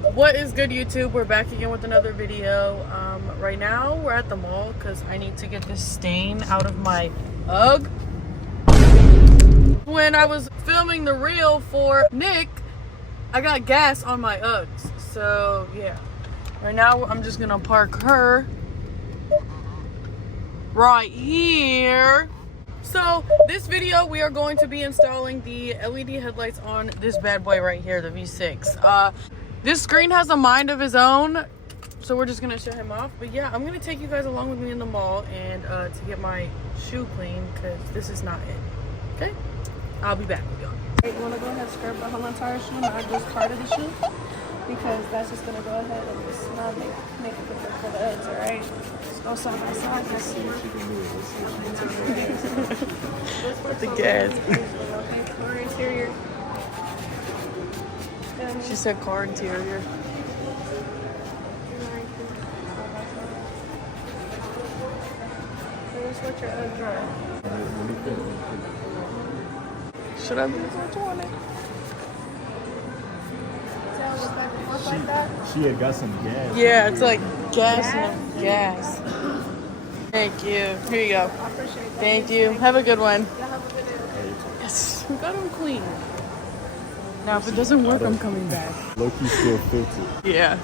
What is good, YouTube? We're back again with another video. Right now we're at the mall because I need to get this stain out of my UGG. When I was filming the reel for Nick, I got gas on my UGGs. So yeah, right now I'm just gonna park her right here. So this video we are going to be installing the LED headlights on this bad boy right here, the V6. This screen has a mind of his own, so we're just gonna show him off. But yeah, I'm gonna take you guys along with me in the mall and to get my shoe clean because this is not it. Okay, I'll be back with y'all. You want to go ahead and scrub the whole entire shoe, not just part of the shoe, because that's just gonna go ahead and just not make it good for the Uggs. All right, let's go side by side. Let's see what you can do. The gas. Okay, floor interior. She said car interior. What's your Ugg dry? Should I be what you want it? She had got some gas. Yeah, it's like gas and gas. Thank you. Here you go. I appreciate that. Thank you. Have a good one. Y'all have a good day. Yes, we got them clean. Now, if it doesn't work, I'm coming back. Loki still filtered. Yeah.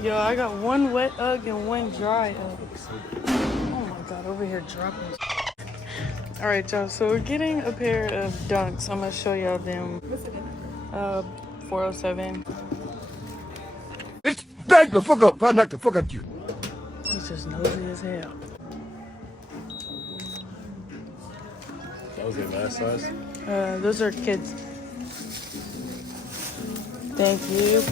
Yo, I got one wet UGG and one dry UGG. Oh my god, over here dropping. Alright, y'all, so we're getting a pair of Dunks. I'm gonna show y'all them. 407. Bitch, back the fuck up. I'll knock the fuck out you. He's just nosy as hell. That was their last size? Those are kids. Thank you.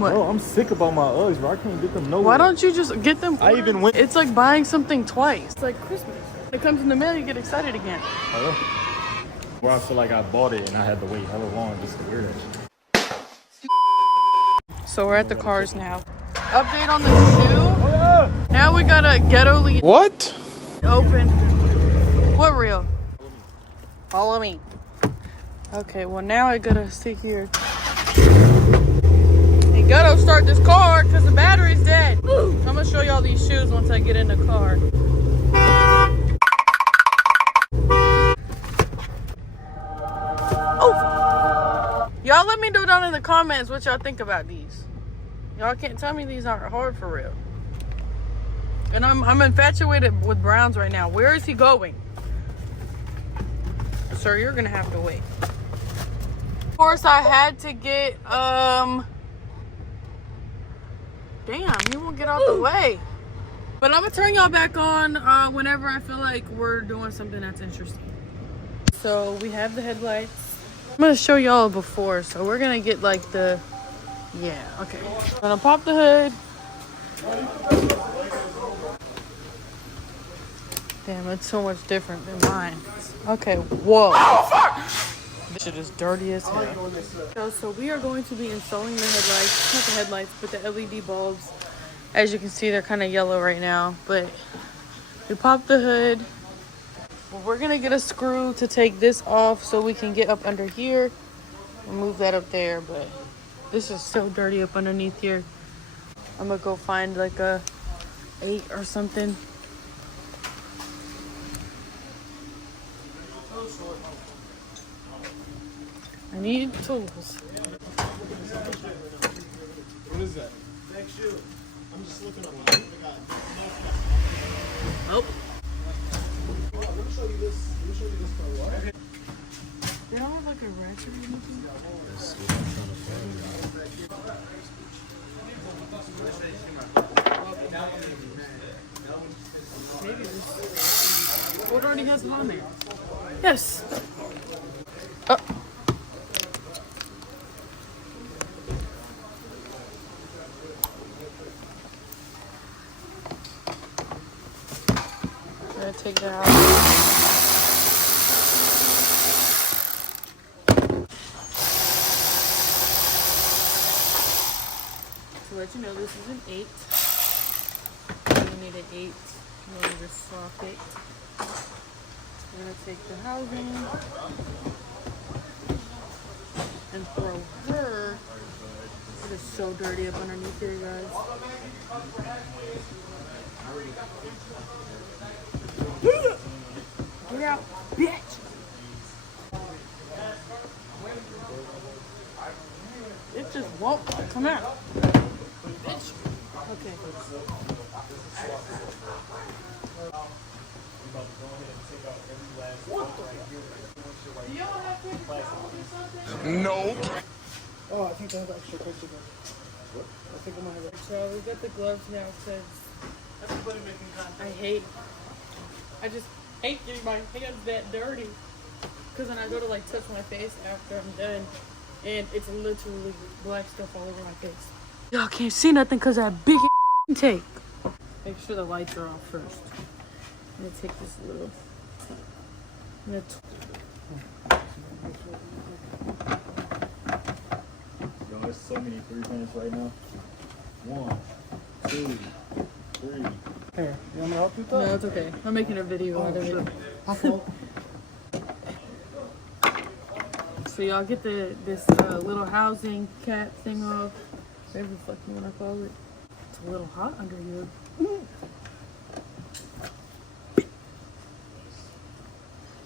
What? Bro, I'm sick about my Uggs, bro. I can't get them nowhere. Why don't you just get them? I even went. It's like buying something twice. It's like Christmas. It comes in the mail, you get excited again. Oh, where I feel like I bought it and I had to wait hella long just to wear that shit. So we're at the cars now. Update on the shoe. Oh, yeah. Now we got a ghetto lead. What? Open. What reel? Follow me. Okay, well now I gotta sit here. I gotta start this car because the battery's dead. I'm gonna show y'all these shoes once I get in the car. Oh! Y'all let me know down in the comments what y'all think about these. Y'all can't tell me these aren't hard for real. And I'm infatuated with Browns right now. Where is he going? Sir, you're gonna have to wait. Of course, I had to get, damn, he won't get out the way. But I'm gonna turn y'all back on whenever I feel like we're doing something that's interesting. So we have the headlights. I'm gonna show y'all before. So we're gonna get like the, yeah, okay. I'm gonna pop the hood. Damn, it's so much different than mine. Okay, whoa. Oh, fuck! This shit is dirty as hell. So we are going to be installing the headlights. Not the headlights, but the LED bulbs. As you can see, they're kind of yellow right now. But we popped the hood. Well, we're going to get a screw to take this off so we can get up under here. And move that up there. But this is so dirty up underneath here. I'm going to go find like a 8 or something. I need tools. What is that? Thanks, you. I'm just looking at one. Oh. Let me show you this. Let me show you this part. They don't have like a ratchet or anything? That's what I'm trying to find. Maybe this. What already has it on there? Yes. Oh. Take that out. To let you know, this is an 8. You need an 8 in order to socket. We're gonna take the housing and throw her is so dirty up underneath here, guys. Get out, bitch! It just won't come out. Bitch. Okay. Do y'all have paper towels or something? No. Oh, I think I have extra pictures. What? I think I might have extra. So we got the gloves now because I just hate getting my hands that dirty. Because then I go to like touch my face after I'm done, and it's literally black stuff all over my face. Y'all can't see nothing because that big tape. Make sure the lights are off first. I'm gonna take this little. Yo, there's so many 3-pointers right now. 1, 2, 3. Here, you want me to help you with that? No, it's okay. I'm making a video out of it. My fault. So y'all get this little housing cap thing off. Whatever the fuck you wanna call it. It's a little hot under here.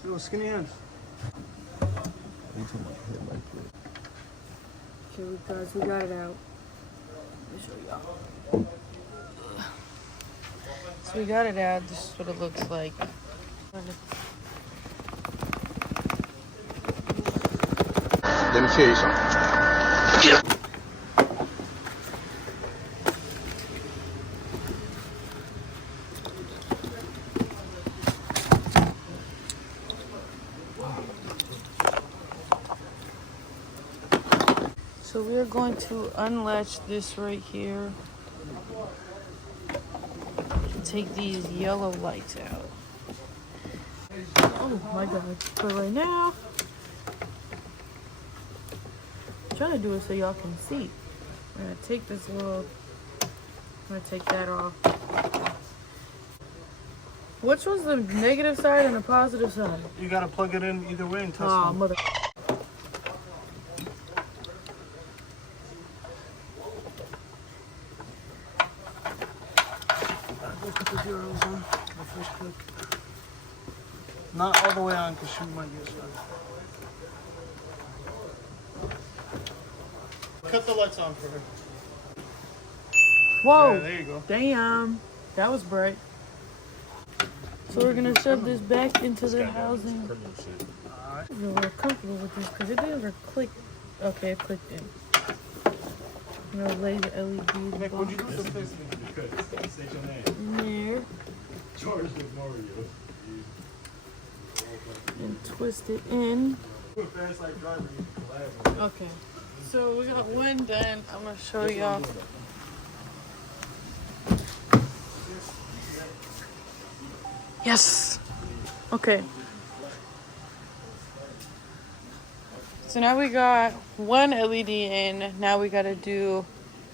Little skinny hands. Okay, guys, we got it out. Let me show y'all. So we got it out. This is what it looks like. Let me tell you something. So we're going to unlatch this right here and take these yellow lights out. Oh my god. But right now, I'm trying to do it so y'all can see. I'm gonna take this little, I'm gonna take that off. Which was the negative side and the positive side? You gotta plug it in either way and test Oh, it. mother. We'll put the zeros on the first click. Not all the way on because she might get started. Cut the lights on for her. Whoa. Yeah, there you go. Damn. That was bright. So we're gonna shove this back into the housing. Criminal shit. I don't feel real comfortable with this because it didn't ever click. Okay, it clicked in. I'm gonna lay the LED Nick, what'd you do with the face? Because say your name. in there George with Mario. and twist it in. Fast like driver, you can collab. Okay. So we got one done. I'm gonna show y'all. Yes. Okay. So now we got one LED in. Now we gotta do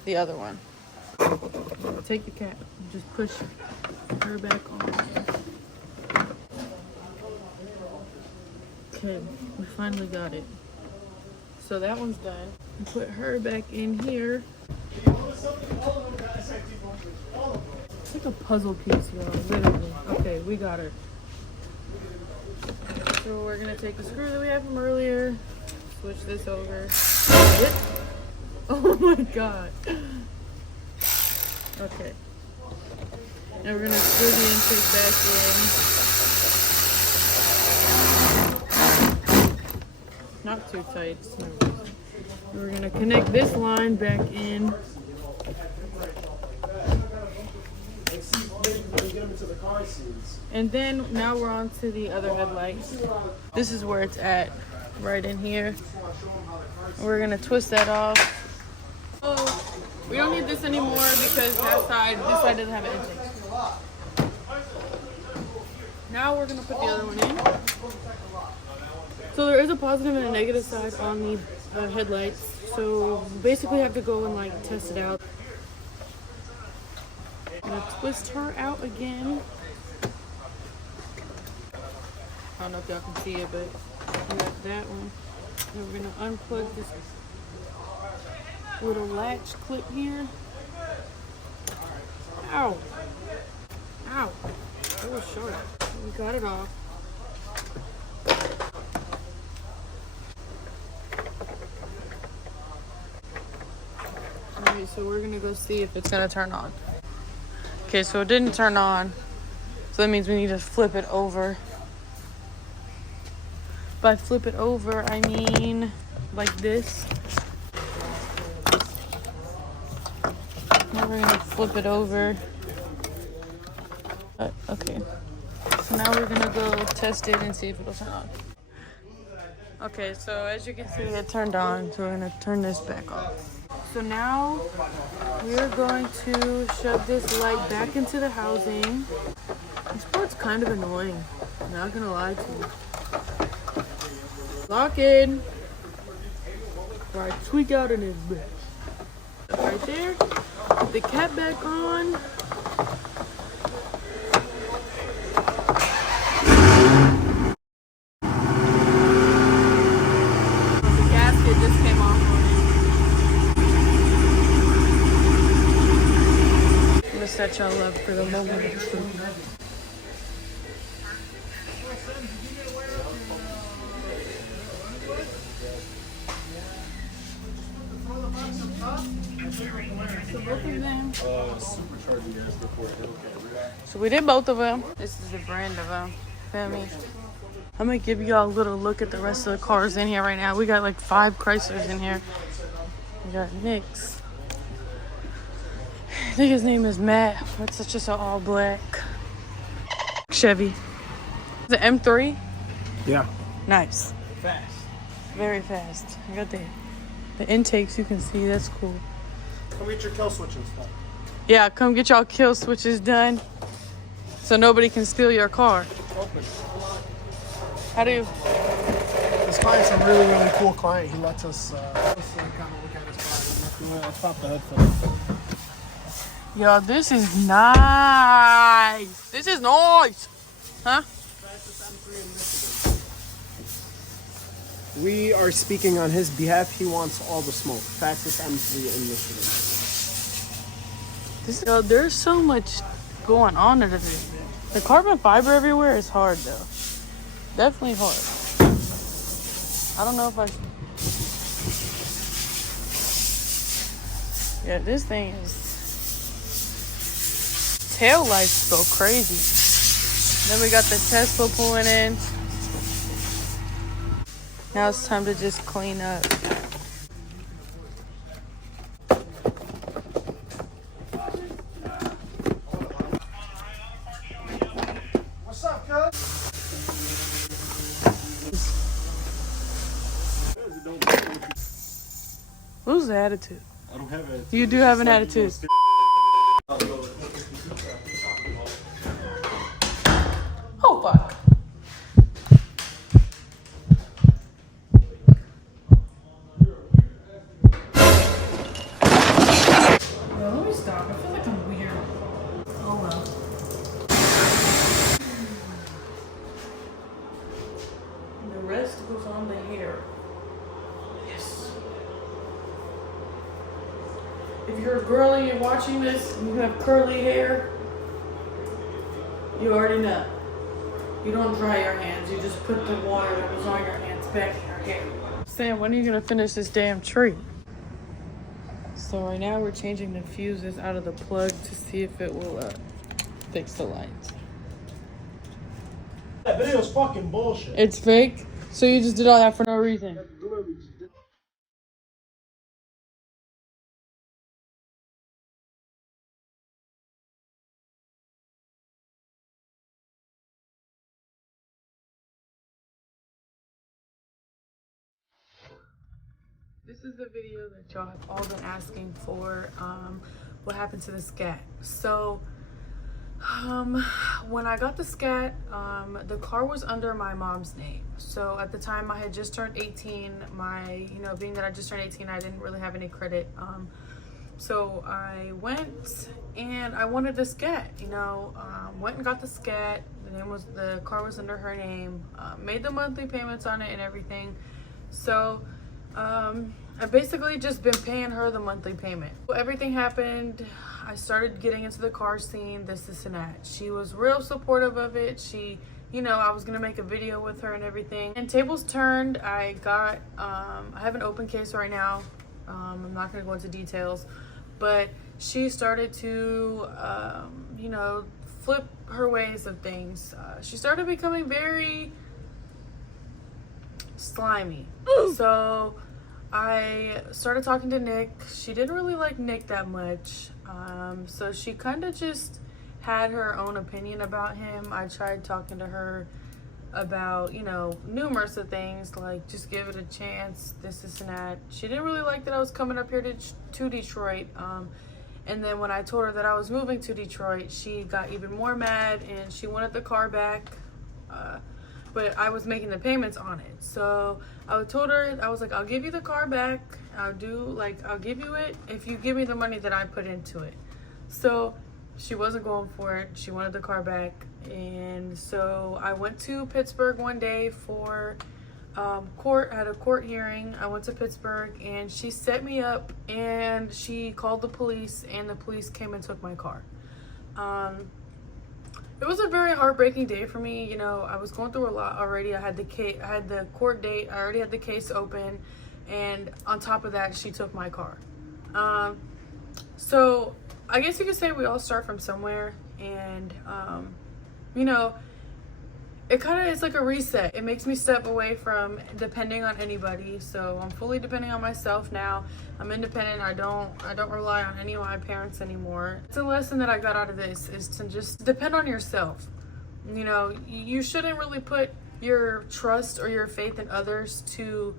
the other one. Take the cap and just push her back on. Okay, we finally got it. So that one's done. And put her back in here. It's like a puzzle piece, y'all, literally. Okay, we got her. So we're gonna take the screw that we had from earlier, switch this over. Oh my god. Okay. Now we're gonna screw the intake back in. Not too tight. It's no reason. We're gonna connect this line back in. And then now we're on to the other headlights. This is where it's at, right in here. We're gonna twist that off. Oh, we don't need this anymore because this side doesn't have an intake. Now we're gonna put the other one in. So there is a positive and a negative side on the headlights. So basically have to go and like test it out. I'm gonna twist her out again. I don't know if y'all can see it, but we got that one. And we're gonna unplug this. little latch clip here. Ow. Ow. That was sharp. We got it off. Alright, so we're gonna go see if it's gonna turn on. Okay, so it didn't turn on. So that means we need to flip it over. By flip it over, I mean like this. Now we're gonna flip it over. Okay. So now we're gonna go test it and see if it'll turn on. Okay, so as you can see, it turned on. So we're gonna turn this back off. So now we're going to shove this light back into the housing. This part's kind of annoying. I'm not gonna lie to you. Lock in. Or I tweak out in his bitch. Right there. Put the cap back on. The gasket just came off on it. I'm gonna set y'all up for the moment of truth. So both of them. So we did both of them. This is the brand of them. Feel me? I'm gonna give y'all a little look at the rest of the cars in here right now. We got like 5 Chryslers in here. We got Nick's. I think his name is Matt. It's just an all black Chevy. Is it M3? Yeah. Nice. Fast. Very fast. I got the intakes, you can see. That's cool. Come get your kill switches done. Yeah, come get y'all kill switches done so nobody can steal your car. Open. How do you? This client's a really, really cool client. He lets us kind of look at his car. Let's pop the headphones. Yo, this is nice. This is nice. Huh? We are speaking on his behalf. He wants all the smoke. Fastest M3 in Michigan. Yo, there's so much going on in this. The carbon fiber everywhere is hard though. Definitely hard. I don't know if I. Yeah, this thing is. Tail lights go crazy. Then we got the Tesla pulling in. Now it's time to just clean up. What's up, cuz? Who's the attitude? I don't have it. You do have an attitude. Oh, fuck. Yo, let me stop. I feel like I'm weird. Oh, well. The rest goes on the hair. Yes. If you're a girl and you're watching this and you have curly hair, you already know. You don't dry your hands. You just put the water that was on your hands back in your hair. Sam, when are you going to finish this damn tree? So right now we're changing the fuses out of the plug to see if it will fix the lights. That video's fucking bullshit. It's fake? So you just did all that for no reason? This is the video that y'all have all been asking for. What happened to the Scat? So, when I got the Scat, the car was under my mom's name. So at the time I had just turned 18. Being that I just turned 18, I didn't really have any credit. So I went and I wanted the Scat. Went and got the Scat. The car was under her name. Made the monthly payments on it and everything. So I've basically just been paying her the monthly payment. Everything happened. I started getting into the car scene, this and that. She was real supportive of it. She, you know, I was gonna make a video with her and everything. And tables turned. I got, I have an open case right now. I'm not gonna go into details, but she started to, you know, flip her ways of things. She started becoming very slimy. So I started talking to Nick. She didn't really like Nick that much. So she kind of just had her own opinion about him. I tried talking to her about, you know, numerous of things, like just give it a chance, this and that. She didn't really like that I was coming up here to Detroit. And then when I told her that I was moving to Detroit, she got even more mad and she wanted the car back. But I was making the payments on it. So I told her, I was like, I'll give you the car back. I'll give you it if you give me the money that I put into it. So she wasn't going for it. She wanted the car back. And so I went to Pittsburgh one day for court. I had a court hearing. I went to Pittsburgh and she set me up and she called the police and the police came and took my car. It was a very heartbreaking day for me. You know, I was going through a lot already. I had the court date. I already had the case open, and on top of that, she took my car. So I guess you could say we all start from somewhere, and you know, it kind of is like a reset. It makes me step away from depending on anybody. So I'm fully depending on myself now. I'm independent. I don't rely on any of my parents anymore. It's a lesson that I got out of this, is to just depend on yourself. You know, you shouldn't really put your trust or your faith in others to,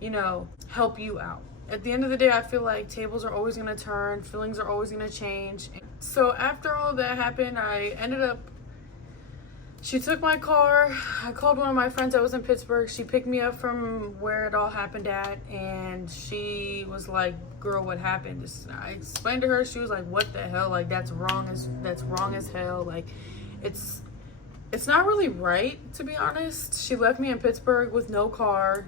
you know, help you out. At the end of the day, I feel like tables are always going to turn, feelings are always going to change. So after all of that happened, she took my car. I called one of my friends that was in Pittsburgh. She picked me up from where it all happened at, and she was like, girl, what happened? I explained to her. She was like, what the hell? Like, that's wrong as hell. Like, it's not really right, to be honest. She left me in Pittsburgh with no car.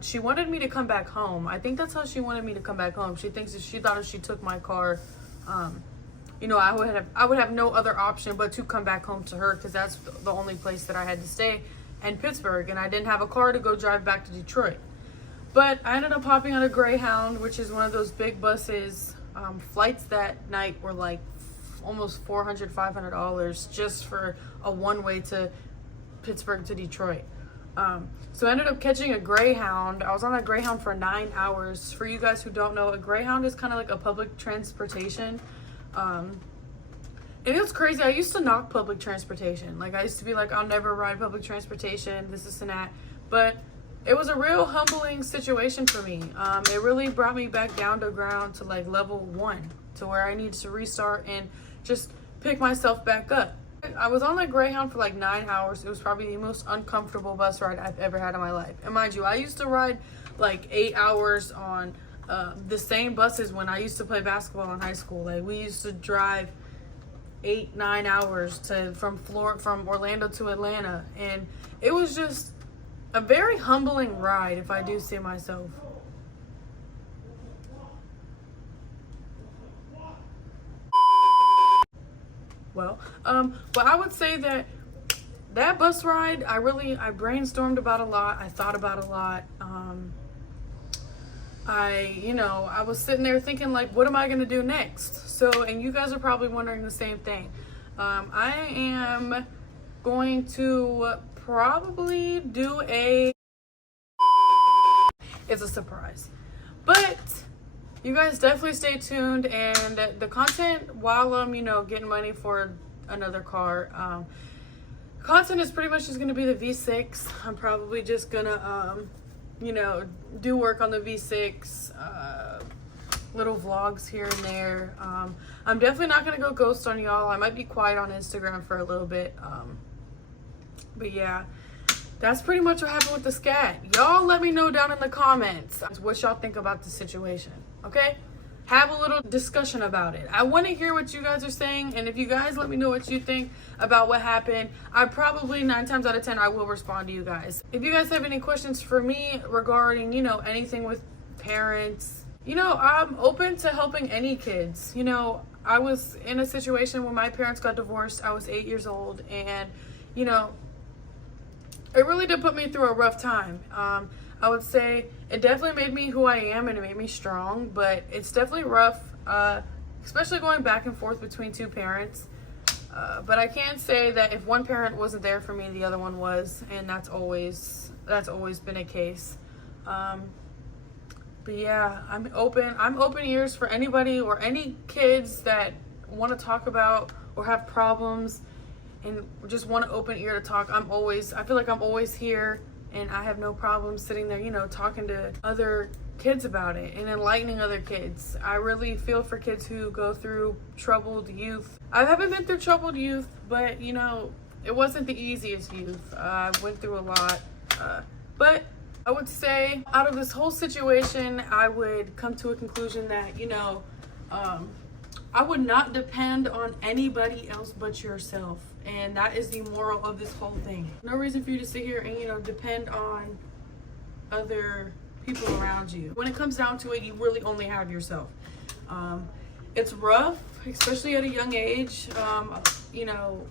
She wanted me to come back home. I think that's how she wanted me to come back home. She thought if she took my car, you know, I would have no other option but to come back home to her, because that's the only place that I had to stay in Pittsburgh, and I didn't have a car to go drive back to Detroit. But I ended up hopping on a Greyhound, which is one of those big buses. Flights that night were like almost $400, $500 just for a one-way to Pittsburgh to Detroit. So I ended up catching a Greyhound. I was on that Greyhound for 9 hours. For you guys who don't know, a Greyhound is kind of like a public transportation. And it was crazy. I used to knock public transportation. Like, I used to be like, I'll never ride public transportation, this and that. But it was a real humbling situation for me. It really brought me back down to ground, to like level 1, to where I needed to restart and just pick myself back up. I was on that Greyhound for like 9 hours. It was probably the most uncomfortable bus ride I've ever had in my life. And mind you, I used to ride like 8 hours on the same buses when I used to play basketball in high school. Like, we used to drive 8-9 hours from Orlando to Atlanta, and it was just a very humbling ride, if I do say myself. Well, but I would say that bus ride, I brainstormed about a lot. I thought about a lot. I was sitting there thinking, like, what am I going to do next? So, and you guys are probably wondering the same thing. I am going to probably do it's a surprise. But you guys definitely stay tuned, and the content while I'm, getting money for another car, content is pretty much just going to be the V6. I'm probably just going to, do work on the V6, little vlogs here and there. I'm definitely not going to go ghost on y'all. I might be quiet on Instagram for a little bit. But yeah, that's pretty much what happened with the Scat. Y'all let me know down in the comments what y'all think about the situation, okay? Have a little discussion about it. I want to hear what you guys are saying, and if you guys let me know what you think about what happened, I probably 9 times out of 10 I will respond to you guys. If you guys have any questions for me regarding, anything with parents. You know, I'm open to helping any kids. You know, I was in a situation where my parents got divorced. I was 8 years old, and, you know, it really did put me through a rough time. I would say it definitely made me who I am, and it made me strong, but it's definitely rough, especially going back and forth between two parents. But I can say that if one parent wasn't there for me, the other one was, and that's always been a case. But yeah, I'm open ears for anybody or any kids that want to talk about or have problems and just want an open ear to talk. I feel like I'm always here, and I have no problem sitting there, you know, talking to other kids about it and enlightening other kids. I really feel for kids who go through troubled youth. I haven't been through troubled youth, but, you know, it wasn't the easiest youth. I went through a lot, but I would say out of this whole situation, I would come to a conclusion that, you know, I would not depend on anybody else but yourself. And that is the moral of this whole thing. No reason for you to sit here and, you know, depend on other people around you. When it comes down to it, you really only have yourself. It's rough, especially at a young age. You know,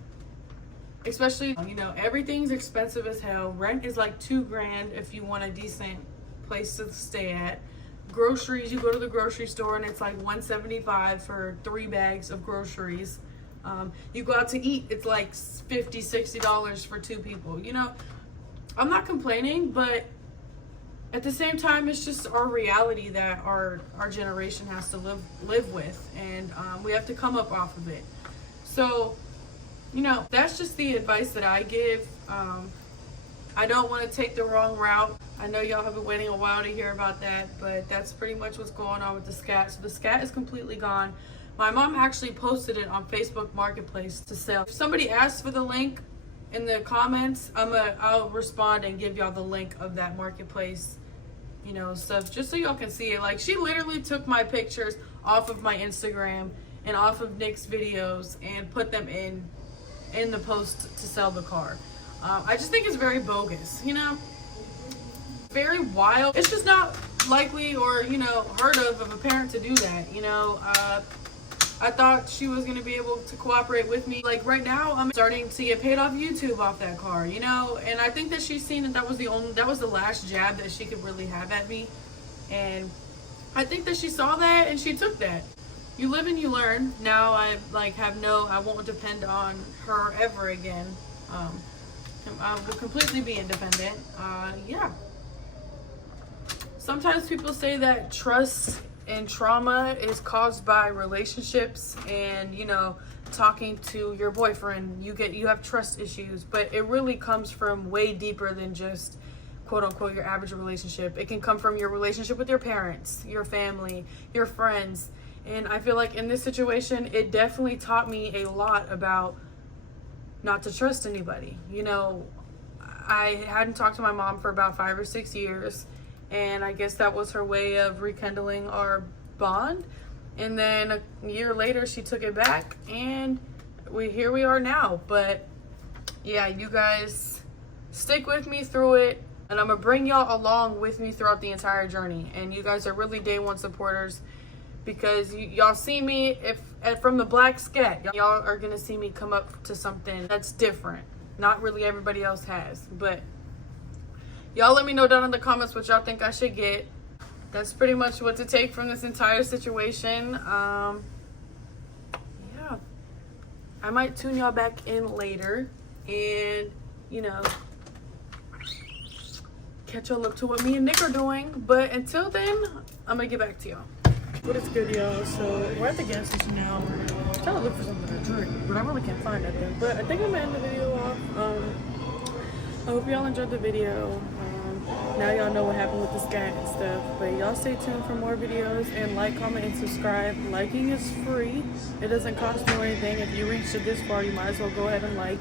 especially, you know, everything's expensive as hell. Rent is like $2,000 if you want a decent place to stay at. Groceries, you go to the grocery store and it's like $175 for 3 bags of groceries. You go out to eat, it's like $50, $60 for 2 people. You know, I'm not complaining, but at the same time, it's just our reality that our generation has to live with, and we have to come up off of it. So, you know, that's just the advice that I give. I don't want to take the wrong route. I know y'all have been waiting a while to hear about that, but that's pretty much what's going on with the Scat. So the Scat is completely gone. My mom actually posted it on Facebook Marketplace to sell. If somebody asks for the link in the comments, I'll respond and give y'all the link of that marketplace, you know, stuff, just so y'all can see it. Like, she literally took my pictures off of my Instagram and off of Nick's videos and put them in the post to sell the car. I just think it's very bogus, you know, very wild. It's just not likely or, you know, heard of a parent to do that, you know. I thought she was going to be able to cooperate with me. Like, right now, I'm starting to get paid off YouTube off that car, you know? And I think that she's seen that that was the last jab that she could really have at me. And I think that she saw that and she took that. You live and you learn. Now I won't depend on her ever again. I will completely be independent. Yeah. Sometimes people say that trust and trauma is caused by relationships and, you know, talking to your boyfriend, you have trust issues, but it really comes from way deeper than just quote unquote your average relationship. It can come from your relationship with your parents, your family, your friends. And I feel like in this situation, it definitely taught me a lot about not to trust anybody. You know, I hadn't talked to my mom for about 5 or 6 years, and I guess that was her way of rekindling our bond. And then a year later, she took it back, and here we are now. But yeah, you guys stick with me through it, and I'm gonna bring y'all along with me throughout the entire journey. And you guys are really day one supporters, because y'all see me from the Black Scat. Y'all are gonna see me come up to something that's different. Not really everybody else has, but y'all let me know down in the comments what y'all think I should get. That's pretty much what to take from this entire situation. Yeah, I might tune y'all back in later and, you know, catch y'all up to what me and Nick are doing. But until then, I'm gonna get back to y'all. What is good, y'all? So we're at the gas station now. I'm trying to look for something to drink, but I really can't find nothing. But I think I'm gonna end the video off. I hope y'all enjoyed the video. Now y'all know what happened with the Scat and stuff. But y'all stay tuned for more videos, and like, comment, and subscribe. Liking is free. It doesn't cost you anything. If you reached it this far, you might as well go ahead and like.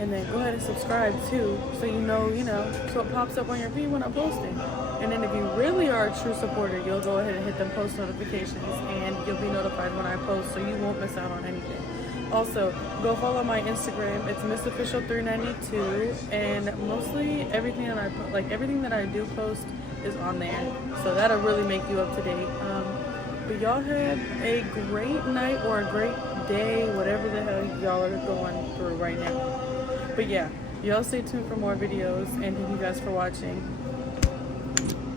And then go ahead and subscribe too, so you know, so it pops up on your feed when I'm posting. And then if you really are a true supporter, you'll go ahead and hit them post notifications, and you'll be notified when I post, so you won't miss out on anything. Also, go follow my Instagram. It's MissOfficial392, and mostly everything that I do post is on there, so that'll really make you up to date. But y'all have a great night or a great day, whatever the hell y'all are going through right now. But yeah, y'all stay tuned for more videos, and thank you guys for watching.